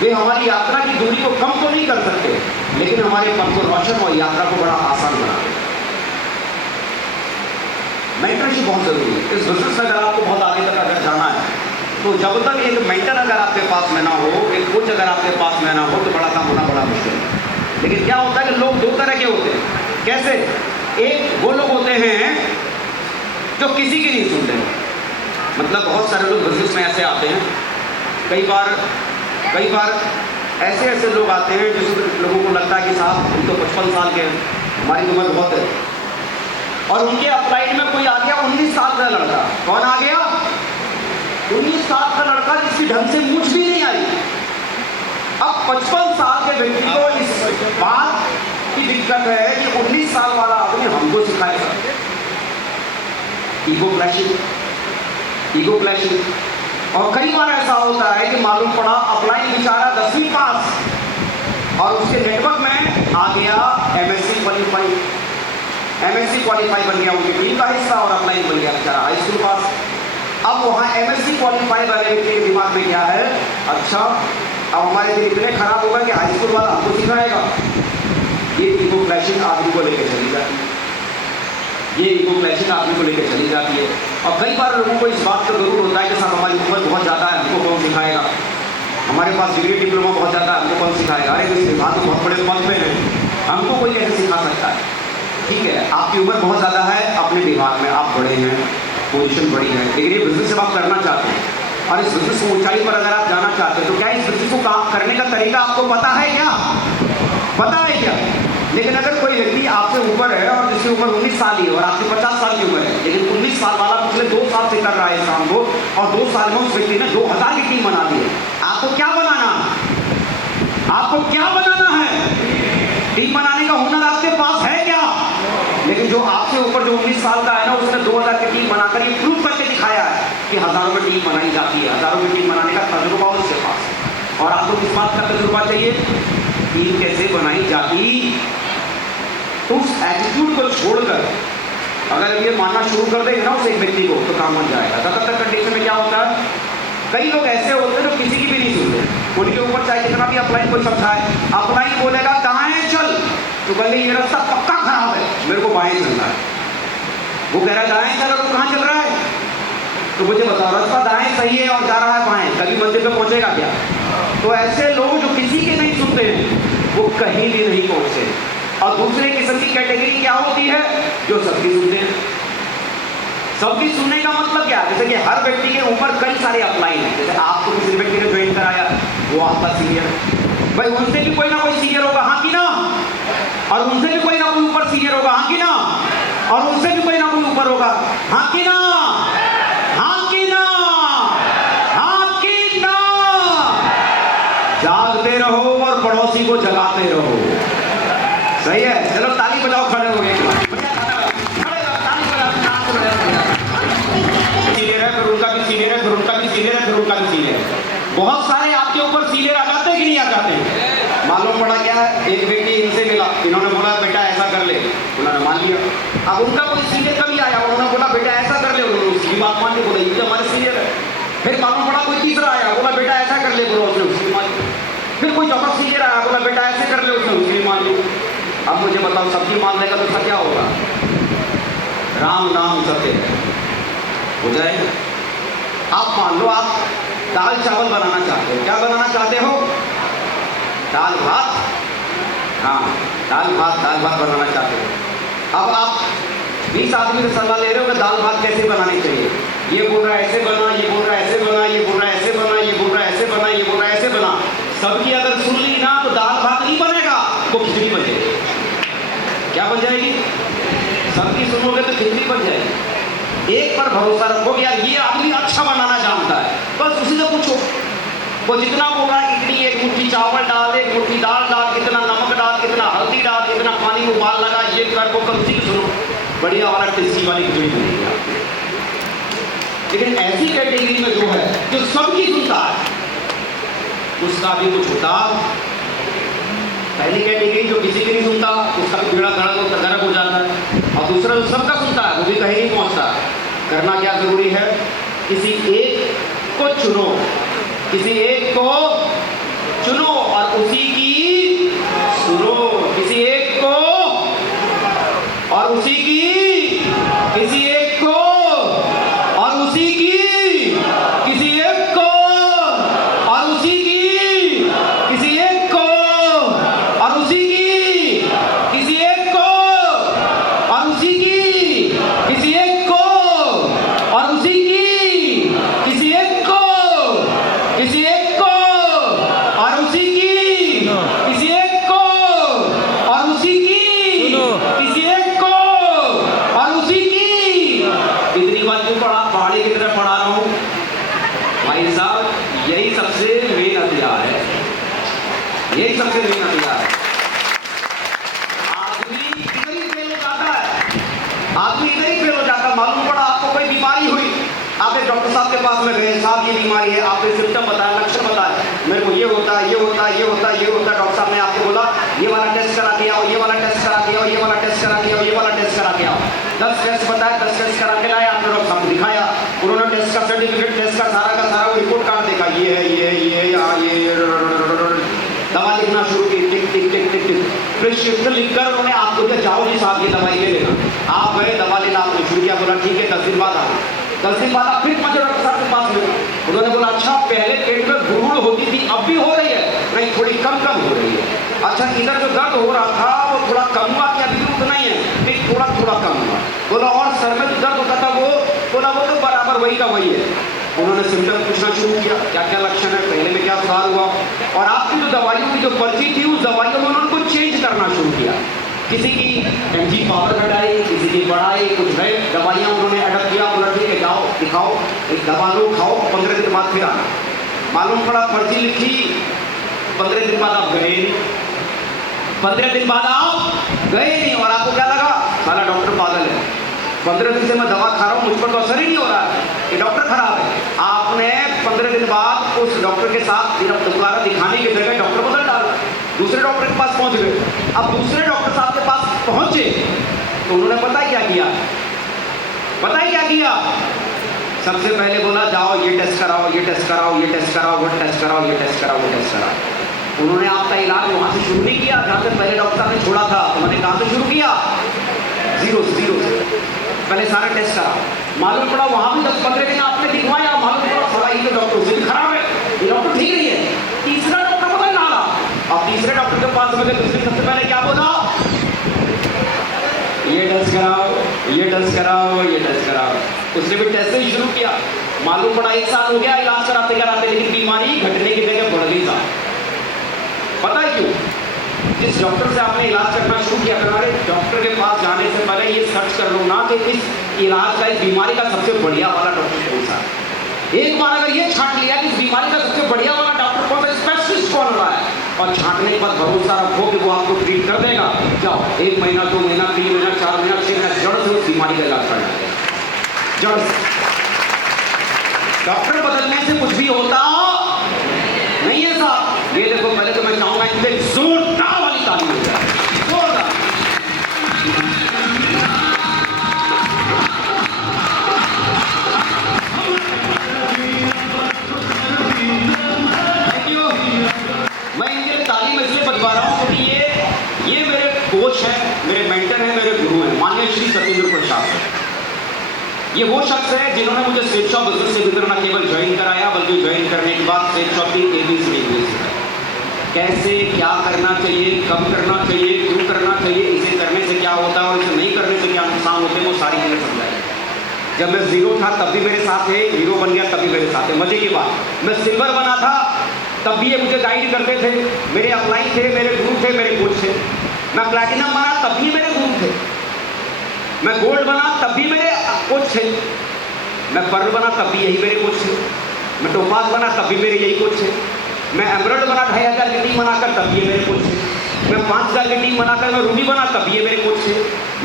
वे हमारी यात्रा की दूरी को कम तो नहीं कर सकते, लेकिन हमारे पथ को रोशन और यात्रा को बड़ा आसान बना। मेंटरशिप बहुत जरूरी है इस बिजनेस में। अगर आपको बहुत आगे तक अगर जाना है तो जब तक एक मेंटर अगर आपके पास में ना हो, एक कोच अगर आपके पास में ना हो, तो बड़ा काम होना बड़ा मुश्किल है। लेकिन क्या होता है कि लोग दो तरह के होते हैं। कैसे? एक वो लोग होते हैं जो किसी की नहीं सुनते, मतलब बहुत सारे लोग बिजनेस में ऐसे आते हैं। कई बार ऐसे ऐसे लोग आते हैं जिस लोगों को लगता है कि साहब हम तो 55 साल के हैं, हमारी उम्र बहुत है, और उनके अपलाइड में कोई आ गया 19 साल का लड़का। कौन आ गया? 19 साल का लड़का जिसकी ढंग से मूंछ भी नहीं आई। अब 55 साल के व्यक्ति को इस बात की दिक्कत है कि 19 साल वाला आदमी हमको सिखाएगा। Ego clashing. और कई बार ऐसा होता है कि मालूम पड़ा अपलाइन बेचारा 10वीं पास और उसके नेटवर्क में आ गया एमएससी क्वालिफाई बन गया उनकी टीम का हिस्सा, और अपलाइन बन गया बेचारा हाई स्कूल पास। अब वहाँ एमएससी क्वालिफाई वाले के दिमाग में क्या है? अच्छा, अब हमारे दिन इतने खराब होगा कि हाई स्कूल वाला हमको सिखाएगा। ये ईगो क्लैशिंग आदमी को लेकर चली जाती है। और कई बार लोगों को इस बात का जरूर होता है कि साहब हमारी उम्र बहुत ज़्यादा है, हमको कौन सिखाएगा, हमारे पास डिग्री डिप्लोमा बहुत ज़्यादा है, हमको कौन सिखाएगा, अरे इस विभाग में बहुत बड़े पद पे हैं, हमको कोई कैसे सिखा सकता है। ठीक है, आपकी उम्र बहुत ज़्यादा है, अपने विभाग में आप बड़े हैं, पोजीशन बड़ी है, लेकिन ये बिजनेस जब आप करना चाहते हैं और इस बिजनेस को ऊंचाई पर अगर आप जाना चाहते हैं तो क्या इस बिजनेस को काम करने का तरीका आपको पता है क्या? लेकिन अगर कोई व्यक्ति आपसे ऊपर है और जिसकी उम्र 19 साल ही है और आपकी 50 साल की उम्र है, लेकिन 19 साल वाला पिछले 2 साल से कर रहा है इस काम को, और 2 साल में उस व्यक्ति ने 2000 की टीम बना दी है, आपको क्या बनाना है? टीम बनाने का हुनर आपके पास है क्या? लेकिन जो आपसे ऊपर जो 19 साल का है ना, उसने 2000 की टीम बनाकर ये प्रूव करके दिखाया है कि हजारों में टीम बनाई जाती है, हजारों में टीम बनाने का तजुर्बा उसके पास है। और आपको किस बात का तजुर्बा चाहिए? टीम कैसे बनाई जाती। तो उस एटीट्यूड को छोड़कर अगर ये मानना शुरू कर देंगे ना उस एक व्यक्ति को, तो काम बन जाएगा। ज्यादातर कंडीशन में क्या होता है, कई लोग ऐसे होते हैं जो किसी की भी नहीं सुनते। उनके ऊपर चाहे कितना भी अपलाइन कोई समझाए, अपलाइन बोलेगा दाएं चल, तो कल ये रास्ता पक्का खराब है, मेरे को बाएं चलना है। वो कह रहा है दाएं चल, और वो कहाँ चल रहा है? तो मुझे बताओ, रास्ता दाएं सही है और जा रहा है बाएं, कभी मंजिल पे पहुंचेगा क्या? तो ऐसे लोग जो किसी के नहीं सुनते हैं वो कहीं भी नहीं पहुंचते। और दूसरे किस्म की कैटेगरी क्या होती है? जो सबकी सुनते हैं। सबकी सुनने का मतलब क्या? जैसे कि हर व्यक्ति के ऊपर कई सारे अपलाइन हैं। जैसे आपको किसी व्यक्ति ने ज्वाइन कराया, वो आपका सीनियर, भाई उनसे भी कोई ना कोई सीनियर होगा, हाँ कि ना? और उनसे भी कोई ना कोई ऊपर सीनियर होगा, हाँ कि ना? और उनसे भी कोई ना कोई ऊपर होगा, हाँ कि ना? जागते रहो और पड़ोसी को जगाते रहो। सही है, चलो ताली बजाओ, खड़े हो गए। सीनियर है, फिर उनका भी सीनियर है, फिर उनका भी सीनियर है, फिर उनका भी सीनियर है। बहुत सारे आपके ऊपर सीनियर आ जाते हैं कि नहीं आ जाते? मालूम पड़ा क्या है, एक व्यक्ति इनसे मिला, इन्होंने बोला बेटा ऐसा कर ले, उन्होंने मान लिया। अब उनका कोई सीनियर कभी आया, उन्होंने बोला बेटा ऐसा कर ले, उन्होंने उसकी बात मान ली, बोला ये तो हमारे सीनियर है। फिर मालूम पड़ा कोई तीसरा आया, बोला बेटा ऐसा कर ले, बोला उसने उसकी मान ली। फिर कोई चौथा सीनियर आया, बोला बेटा ऐसे कर ले, उसने उसकी मान ली। अब मुझे बताओ, सबकी मान लेगा तो क्या होगा? राम नाम सत्य है, हो जाएगा। आप मान लो आप दाल चावल बनाना चाहते हो, क्या बनाना चाहते हो? दाल भात, हाँ दाल भात बनाना चाहते हो। अब आप 20 आदमी से सलाह ले रहे हो कि दाल भात कैसे बनानी चाहिए। ये बोल रहा है ऐसे बना, ये बोल रहा है ऐसे बना, ये बोल रहा है ऐसे बना, ये बोल रहा है ऐसे बना, ये बोल रहा है ऐसे बना। सबकी अगर सुन ली ना तो दाल भात नहीं बनेगा, वो खिचड़ी बन जाएगी। क्या बन जाएगी? सबकी सुनोगे तो खिचड़ी बन जाएगी। एक पर भरोसा रखो यार, ये आदमी अच्छा बनाना जानता है, बस उसी से पूछो। वो जितना बोल रहा है, इतनी एक मुट्ठी चावल डाल, एक मुट्ठी दाल डाल, कितना नमक डाल, कितना हल्दी डाल, कितना पानी में उबाल लगा, ये कर वो कर, उसी सुनो, बढ़िया वाला टेस्टी वाली खिचड़ी बनेगी आपकी। लेकिन ऐसी कैटेगरी में जो है, जो सबकी सुनता है, उसका भी कुछ होता। पहली कैटेगरी जो किसी की नहीं सुनता, उसका भी पीड़ा गड़क हो जाता है। और दूसरा जो सबका सुनता है, वो भी कहीं नहीं पहुंचता। करना क्या जरूरी है? किसी एक को चुनो, किसी एक को चुनो और उसी की सुनो। यही सबसे मेन हथियार है। आदमी इधर ही फेल हो जाता है, आदमी इधर ही फेल हो जाता है। मालूम पड़ा आपको कोई बीमारी हुई, आप एक डॉक्टर साहब के पास में गए, साहब ये बीमारी है, आपने सिम्टम बताया, लक्षण बताया, मेरे को ये होता है, ये होता है, ये होता है, ये होता है। डॉक्टर साहब ने आपको बोला ये वाला टेस्ट करा के आओ, ये वाला टेस्ट करा के आओ, ये वाला टेस्ट करा के आओ, ये वाला टेस्ट करा के आओ। 10 टेस्ट बताया, 10 टेस्ट करा के लाए, आपने डॉक्टर साहब को दिखाया, उन्होंने टेस्ट का सर्टिफिकेट, टेस्ट का सारा वो रिपोर्ट कार्ड देखा, ये है, ये है, ये है, यहाँ ये, दवा लिखना शुरू की, टिक टिक टिक टिक टिक। प्रिस्क्रिप्शन लिखकर उन्होंने आपको दिया, जाओ जी साहब ये दवाई ले लेना। आप गए, दवा लेना आपने शुरू किया, बोला ठीक है 10 दिन बाद आना। 10 दिन बाद आप फिर मुझे डॉक्टर साहब के पास में, उन्होंने बोला अच्छा पहले पेट में गुड़गुड़ होती थी, अब भी हो रही है? नहीं, थोड़ी कम कम हो रही है। अच्छा इधर जो दर्द हो रहा था वो थोड़ा कम हुआ कि अभी भी उतना ही है? नहीं, थोड़ा थोड़ा कम हुआ। बोला और सर में जो दर्द होता था वो? बोला वो तो बराबर वही का वही है। उन्होंने सिम्टम पूछना शुरू किया, क्या क्या लक्षण है, पहले में क्या सुधार हुआ, और आपकी जो दवाइयों की जो पर्ची थी उस दवाइयों में उन्होंने कुछ चेंज करना शुरू किया। किसी की mg पावर घटाई, किसी की बढ़ाई, कुछ नए दवाइयाँ उन्होंने अडप्ट किया। बोला ठीक है जाओ दिखाओ, एक दवा लो खाओ, 15 दिन बाद फिर आना। मालूम पड़ा पर्ची लिखी, 15 दिन बाद आप गए नहीं, 15 दिन बाद आप गए नहीं, और आपको क्या लगा साला डॉक्टर पागल है, 15 दिन से मैं दवा खा रहा हूँ, मुझ पर तो असर ही नहीं हो रहा है, ये डॉक्टर खराब है। आपने 15 दिन बाद उस डॉक्टर के साथ दोबारा दिखाने की जगह डॉक्टर बदल डाला, दूसरे डॉक्टर के पास पहुंच गए। अब दूसरे डॉक्टर साहब के पास पहुंचे तो उन्होंने पता क्या किया, पता क्या किया? सबसे पहले बोला जाओ ये टेस्ट कराओ, ये टेस्ट कराओ, ये टेस्ट कराओ, वो टेस्ट कराओ, ये टेस्ट कराओ, वो टेस्ट कराओ। उन्होंने आपका इलाज वहां से शुरू नहीं किया जहां से पहले डॉक्टर साहब ने छोड़ा था। उन्होंने कहां से शुरू किया? जीरो से। पहले सारा टेस्ट करा, मालूम पड़ा वहां भी 10-15 दिन आपने दिखवाया, मालूम पड़ा थोड़ा ये तो डॉक्टर उसे भी खराब है, ये डॉक्टर ठीक नहीं है। तीसरा डॉक्टर बदल डाला, अब तीसरे डॉक्टर के पास में दूसरे सबसे पहले क्या बोला? ये टेस्ट कराओ, ये टेस्ट कराओ, ये टेस्ट कराओ। उसने भी टेस्ट ही शुरू किया। मालूम पड़ा 1 साल हो गया इलाज कराते कराते, लेकिन बीमारी घटने की जगह बढ़ गई था। पता है क्यों? जिस डॉक्टर से आपने इलाज करना शुरू किया, हमारे डॉक्टर के पास जाने से पहले ये सर्च कर लो ना कि इस इलाज का, इस बीमारी का सबसे बढ़िया वाला डॉक्टर कौन सा है। एक बार अगर ये छांट लिया कि इस बीमारी का सबसे बढ़िया वाला डॉक्टर कौन सा, स्पेशलिस्ट कौन रहा है, और छांटने के बाद भरोसा रखो कि वो आपको ट्रीट कर देगा। जाओ 1 महीना, 2 महीना, 3 महीना, 4 महीना, 6 महीना, जड़ से उस बीमारी का इलाज करना है, जड़ से। डॉक्टर बदलने से कुछ भी होता नहीं है साहब। ये देखो, पहले तो मैं चाहूंगा इनसे जोरदार वाली ताली हो जाए, जोरदार। Thank you. मैं इनके लिए ताली में इसलिए बजवा रहा हूँ क्योंकि ये मेरे कोच हैं, मेरे मेंटर हैं, मेरे गुरु हैं, माननीय श्री सत्येंद्र प्रसाद। ये वो शख्स है जिन्होंने मुझे सेट शॉप बिजनेस से भीतर न केवल ज्वाइन कराया, बल्कि ज्वाइन करने के बाद सेट शॉप की ABCD सिखाई। कैसे क्या करना चाहिए, कब करना चाहिए, क्यों करना चाहिए, इसे करने से क्या होता है और इसे नहीं करने से क्या नुकसान होते हैं, वो सारी चीज़ें समझाई। जब मैं जीरो था तब भी मेरे साथ है, हीरो बन गया तब भी मेरे साथ है। मजे की बात, मैं सिल्वर बना था तब भी ये मुझे गाइड करते थे, मेरे अपलाइन थे, मेरे गुरु थे, मेरे कोच थे। मैं प्लैटिनम बना तब भी मेरे गुरु थे, मैं गोल्ड बना तब भी मेरे कोच थे, मैं पर्ल बना तब भी यही मेरे कोच थे, मैं टोपाज बना तब भी मेरे यही कोच थे, मैं एमराल्ड बना 2500 की टीम बनाकर तब ये मेरे कोच थे, मैं 5000 की टीम बनाकर मैं रूबी बना तब ये मेरे कोच थे,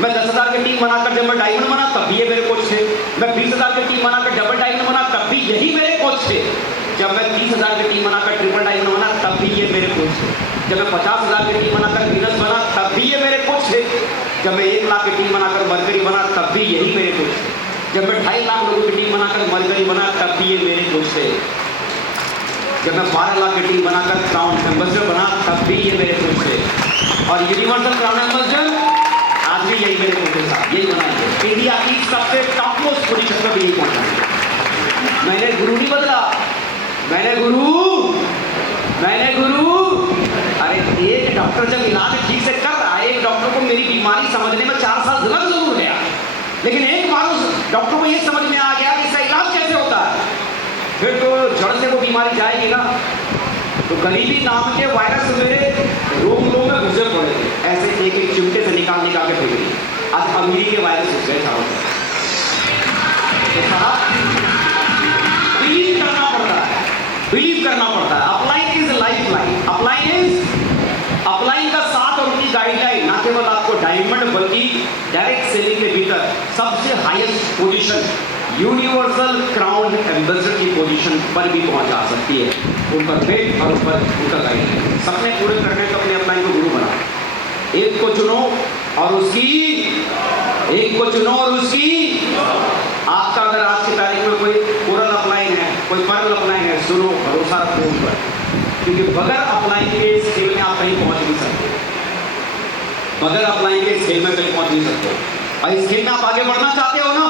मैं 10,000 की टीम बनाकर जब मैं डायमंड बना तब भी ये मेरे कोच थे, मैं 20,000 की टीम बनाकर डबल डायमंड बना तब भी यही मेरे कोच थे, जब मैं 30,000 की टीम बनाकर ट्रिपल डायमंड बना तब भी ये मेरे कोच थे, जब मैं 50,000 की टीम बनाकर वीनस बना तब भी ये मेरे कोच थे, जब मैं 1 लाख की टीम बनाकर मरकरी बना तब भी यही मेरे कोच थे, जब मैं 2.5 लाख लोगों की टीम बनाकर मरकरी बना तब भी ये मेरे कोच थे, जब मैं 12 लाख की टीम बनाकर क्राउन एम्बेसडर बना तब भी ये मेरे कोच थे, और यूनिवर्सल क्राउन एम्बेसडर आज भी यही मेरे कोच साहब, यही बनाएंगे। इंडिया की सबसे टॉप मोस्ट पोजीशन पर भी यही पहुंचा। मैंने गुरु नहीं बदला, मैंने गुरु अरे एक डॉक्टर जब इलाज ठीक से कर रहा है, एक डॉक्टर को मेरी बीमारी समझने में 4 साल लग जरूर गया, लेकिन एक बार उस डॉक्टर को ये समझ में आ गया कि इसका इलाज कैसे होता है, फिर तो जड़ से वो बीमारी जाएगी ना। तो गरीबी नाम के वायरस मेरे रोम में घुसे पड़े थे, ऐसे एक एक चिमटे से निकाल के फेंक दी। आज अमीरी के वायरस घुस गए चारों तरफ। बिलीव करना पड़ता है, बिलीव करना पड़ता है। Upline is is life line. Upline का साथ और उनकी गाइडलाइन ना केवल आपको डायमंड बल्कि डायरेक्ट सेलिंग के भीतर सबसे highest position universal crown ambassador की पोजीशन पर भी पहुंचा सकती है। उन पर वेट और ऊपर उनका गाइडलाइन सपने पूरे करने तो अपने अपलाइन को गुरु बना। एक को चुनो और उसकी आपका अगर आज की तारीख में कोई कोरल अपलाइन है, कोई पर्ल अपलाइन है, सुनो, भरोसा रखो उन पर, क्योंकि बगैर अपलाइन के इस खेल में आप कहीं पहुंच नहीं सकते। बगैर अपलाइन के इस खेल में कहीं पहुंच नहीं सकते। और इस खेल में आप आगे बढ़ना चाहते हो ना,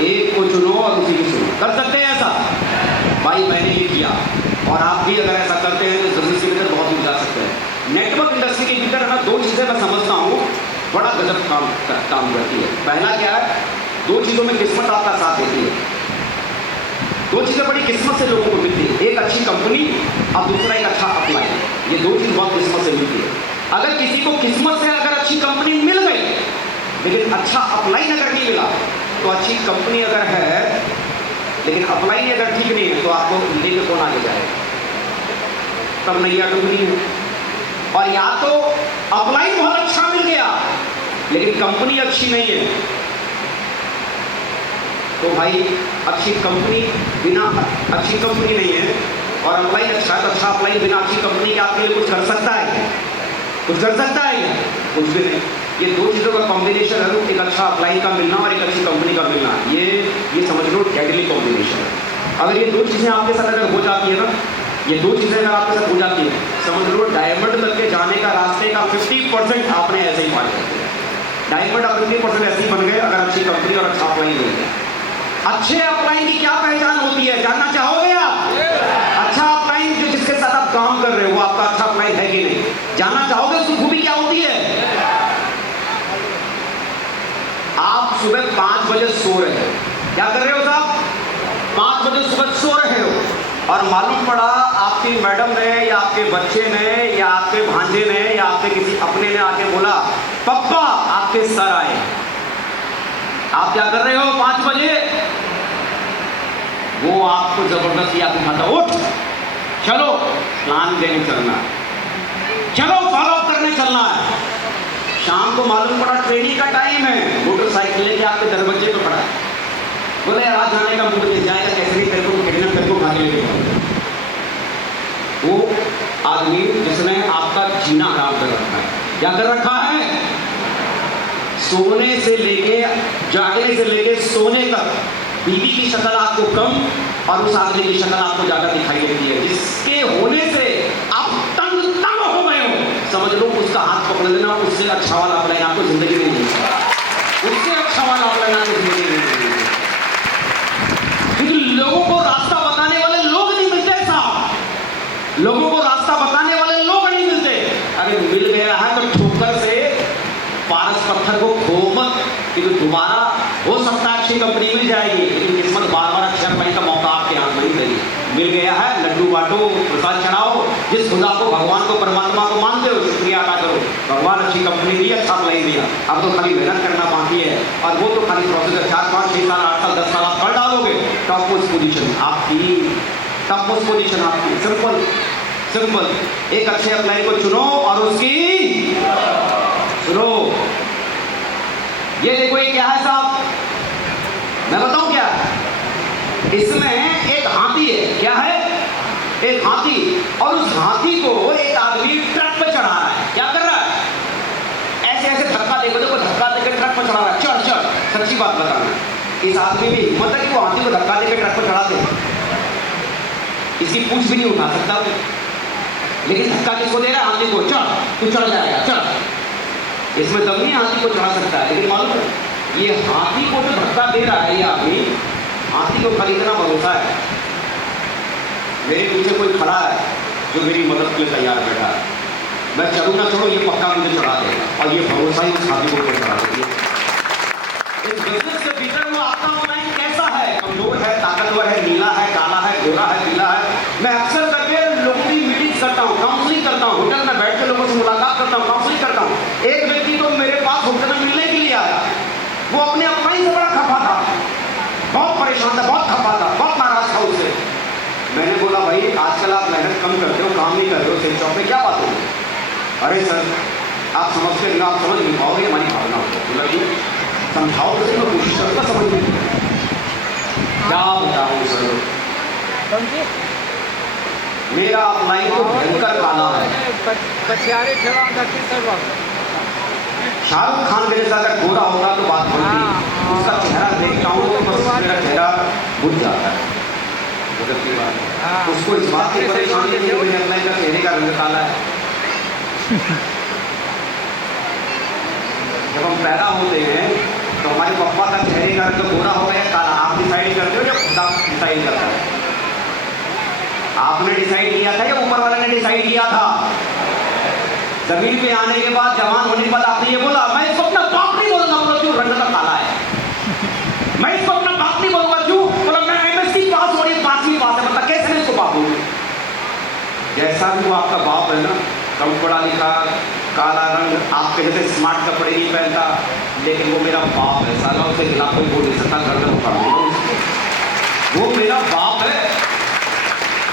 एक को चुनो और उसी की सुनो। कर सकते हैं ऐसा? भाई मैंने ये किया और आप भी अगर ऐसा करते हैं तो बिजनेस के भीतर बहुत दूर जा सकते हैं। नेटवर्क इंडस्ट्री के भीतर ना दो चीजें मैं समझता हूँ बड़ा गजब काम करती है। पहला क्या है, दो चीजों में किस्मत आपका साथ देती है। दो चीजें बड़ी किस्मत से लोगों को मिलती है, एक अच्छी कंपनी और दूसरा एक अच्छा अपलाइन। ये दो चीज बहुत किस्मत से मिलती है। अगर किसी को किस्मत से अगर अच्छी कंपनी मिल गई लेकिन अच्छा अपलाइन अगर नहीं मिला, तो अच्छी कंपनी अगर है लेकिन अपलाइन अगर ठीक नहीं है तो आपको लेके कौन आगे जाएगा? तब नैया डूबनी है। और या तो अपलाइन बहुत अच्छा मिल गया लेकिन कंपनी अच्छी नहीं है, तो भाई अच्छी कंपनी बिना अच्छी कंपनी नहीं है और अपलाइन अच्छा है, तो अच्छा अपलाइन बिना अच्छी कंपनी के आपके लिए कुछ कर सकता है क्या? कुछ कर सकता है क्या? कुछ भी नहीं। ये दो चीज़ों का कॉम्बिनेशन है, एक अच्छा अपलाइन का मिलना और एक अच्छी कंपनी का मिलना, ये समझ लो डेडली कॉम्बिनेशन है। अगर ये दो चीज़ें आपके साथ अगर हो जाती है ना, ये दो चीज़ें अगर आपके साथ हो जाती है, समझ लो डायमंड तक के जाने का रास्ते का 50% आपने ऐसे ही पार कर दिया। डायमंड आप 50% ऐसे ही बन गए अगर अच्छी कंपनी और अच्छा अपलाइन मिल गया। अच्छे अपलाइन की क्या पहचान होती है, जानना चाहोगे आप? अच्छा अपलाइन जो जिसके साथ आप काम कर रहे हो वो आपका अच्छा अपलाइन है कि नहीं, जानना चाहोगे? उसकी खूबी क्या होती है? आप सुबह 5 बजे सो रहे हो, क्या कर रहे हो साहब? 5 बजे सुबह सो रहे हो और मालूम पड़ा आपकी मैडम ने या आपके बच्चे ने या आपके भांजे ने या आपके किसी अपने ने आके बोला पप्पा आपके सर आए। आप क्या कर रहे हो 5 बजे? वो आपको जबरदस्ती आप उठाता, उठ चलो प्लान देने चलना, चलो फॉलो अप करने चलना है। शाम को मालूम पड़ा ट्रेनिंग का टाइम है, मोटरसाइकिल लेके आपके दरवाजे पे खड़ा है, बोले आज जाने का मूड मिल जाएगा, कैसे भी तेरे को खा के लेके। वो आदमी जिसने आपका जीना हराम कर रखा है, क्या कर रखा है? सोने से लेके जागने से लेके सोने तक बीवी की शक्ल आपको कम और उस आदमी की शक्ल आपको ज्यादा दिखाई देती है, जिसके होने से आप तंग हो गए हो। समझ लो उसका हाथ पकड़ लेना, उससे अच्छा वाला अपलाइन आपको जिंदगी में नहीं मिलेगा, उससे अच्छा वाला अपलाइन आपको जिंदगी में नहीं मिलेगा। क्योंकि लोगों को रास्ता बताने वाले लोग नहीं मिलते साहब, लोगों को रास्ता बताने वाले लोग नहीं मिलते। अरे मिल गया है तो ठोकर से पारस पत्थर को खो मत, क्योंकि दोबारा हो सकता है अच्छी कंपनी मिल जाएगी लेकिन किस्मत बार अक्षर पाने का मौका आपके हाथ नहीं देगी। मिल गया है, लड्डू बांटो, प्रसाद चढ़ाओ, जिस खुदा को भगवान को परमात्मा को मानते हो शुक्रिया अदा करो, भगवान अच्छी कंपनी दी, अच्छा अपलाइन दिया, अब तो खाली मेहनत करना बाकी है। और वो तो खाली प्रोसेसर 4, 5, 6 साल 8 साल 10 साल आप कर डालोगे, टॉप मोस्ट पोजीशन आपकी, टॉप मोस्ट पोजीशन आपकी। सिंपल एक अच्छे अपलाइन को चुनो और उसकी सुनो। ये देखो ये क्या है साहब, मैं बताऊं क्या? इसमें एक हाथी है, क्या है? एक हाथी, और उस हाथी को एक आदमी ट्रक पे चढ़ा रहा है। क्या कर रहा है? ऐसे ऐसे धक्का देखो, धक्का देकर ट्रक पे चढ़ा रहा है, चढ़। सच्ची बात बताना, इस आदमी में हिम्मत है कि वो हाथी को धक्का देकर ट्रक पे चढ़ा दे? इसकी पूंछ भी नहीं उठा सकता, लेकिन धक्का किसको दे रहा है? हाथी को। चढ़, तू चढ़ जाएगा, चढ़। इसमें दम नहीं हाथी को चढ़ा सकता है, लेकिन मालूम है ये हाथी को जो धक्का दे रहा है ये आदमी, हाथी को खाली इतना भरोसा है मेरे पीछे कोई खड़ा है जो मेरी मदद के लिए तैयार बैठा है, मैं चढ़ू ना चढ़ू ये पक्का मुझे चढ़ा देगा, और ये भरोसा ही उस हाथी को चढ़ा देगी। इस बिजनेस के भीतर वो आपका ऑनलाइन कैसा है? कमजोर है, ताकतवर है, नीला है, काला है, गोरा है, पीला है? मैं अक्सर करके लोगों की मीटिंग करता हूँ, काउंसलिंग करता हूँ, होटल में बैठ के लोगों से मुलाकात करता हूँ, काउंसलिंग करता हूँ। एक व्यक्ति तो मेरे पास होटल में मिलने के लिए आया, वो अपने अपलाइन से बड़ा खफा था, बहुत परेशान था, बहुत खफा था, बहुत नाराज था उससे। मैंने बोला भाई अरे सर आप समझते नहीं, आप समझ नहीं पाओगे हमारी भावना होगी। बोला जी समझाओ तो सही, मैं कोशिश करूँगा समझने की। क्या बताऊँ सर, मेरा अपलाइन तो भयंकर काला है। शाहरुख खान के जैसा अगर गोरा होता तो बात बनती, उसका चेहरा देखता हूँ तो बस मेरा चेहरा बुझ जाता है। गजब की बात है। उसको इस बात की परेशानी नहीं है मेरे अपलाइन का चेहरे का रंग काला है। जब हम पैदा होते हैं तो हमारे पापा का चेहरे का रंग गोरा होगा या काला, आप डिसाइड करते हो या खुदा डिसाइड करता है? आपने डिसाइड किया था या ऊपर वाले ने डिसाइड किया था? जमीन पे आने के बाद, जवान होने के बाद आपने ये बोला मैं इसको अपना बाप नहीं बोलूंगा, बोला क्यों? रंग का काला है। मैं इसको अपना बाप नहीं बोलूंगा, क्यों? बोला मैं एमएससी पास हो रही, 5वीं पास है, मतलब कैसे मैं इसको बाप बोलूं? जैसा भी वो आपका बाप है ना, कम पढ़ा लिखा, काला रंग, आपके जैसे स्मार्ट कपड़े नहीं पहनता, लेकिन वो मेरा बाप है। साला उसे खिलाफ कोई बोल नहीं सकता, घर में पड़ा हूं, वो मेरा बाप है,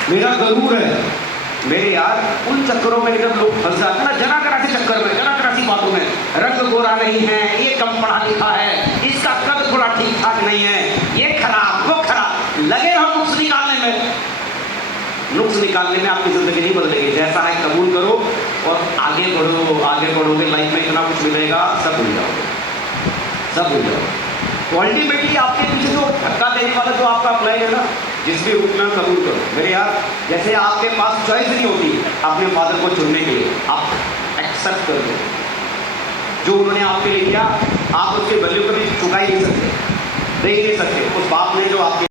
मेरा गरूर है। मेरे यार उन चक्करों में जब लोग फंस जाते हैं ना, जरा करा से चक्कर में, जरा करा सी बातों में, रंग गोरा नहीं है, ये कम पढ़ा लिखा है, इसका कद थोड़ा ठीक ठाक नहीं है, ये खराब वो खराब, लगे रहो नुक्स निकालने में। नुक्स निकालने में आपकी जिंदगी नहीं बदलेगी। जैसा है कबूल करो और आगे बढ़ो, आगे बढ़ोगे, लाइफ में इतना कुछ मिलेगा, सब भूल जाओगे, सब भूल जाओगे। तो अल्टीमेटली आपके पीछे जो धक्का देने वाला जो आपका अप्लाई है ना, जिस भी रूप में कबूल करो। मेरे यार जैसे आपके पास चॉइस नहीं होती अपने फादर को चुनने के लिए, आप एक्सेप्ट कर दो जो उन्होंने आपके लिए किया। आप उसकी वैल्यू कभी चुका ही नहीं सकते, दे ही नहीं सकते। उस बाप ने जो आपके